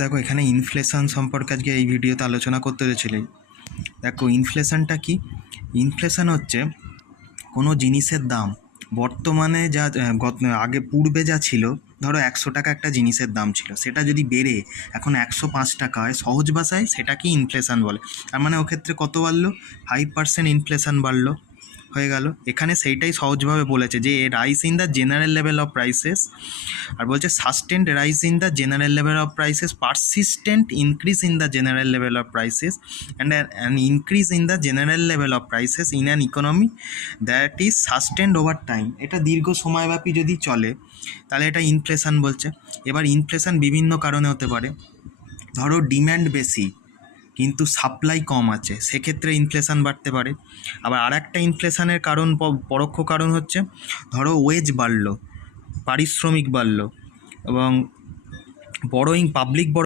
দেখো এখানে ইনফ্লেশন সম্পর্কে আজকে এই ভিডিওতে আলোচনা করতে চলেছি। দেখো ইনফ্লেশনটা কি? ইনফ্লেশন হচ্ছে কোনো জিনিসের দাম বর্তমানে যা আগে পূর্বে যা ছিল, ধরো 100 টাকা একটা জিনিসের দাম ছিল, সেটা যদি বেড়ে এখন 105 টাকা হয়, সহজ ভাষায় সেটাকেই ইনফ্লেশন বলে। তার মানে ওক্ষেত্রে কত বাড়লো? 5% ইনফ্লেশন বাড়লো, হয়ে গেল। এখানে সেইটাই সহজভাবে বলেছে যে rise in the general level of prices, আর বলছে sustained rise in the general level of prices, persistent increase in the general level of prices and an increase in the general level of prices in an economy that is sustained over time. এটা দীর্ঘ সময়ব্যাপী যদি চলে তাহলে এটা inflation বলছে। এবার inflation বিভিন্ন কারণে হতে পারে। ধরো ডিম্যান্ড বেশি কিন্তু সাপ্লাই কম আছে, সেক্ষেত্রে ইনফ্লেশন বাড়তে পারে। আবার আর একটা ইনফ্লেশনের কারণ, পরোক্ষ কারণ হচ্ছে, ধরো ওয়েজ বাড়লো, পারিশ্রমিক বাড়লো এবং পাবলিক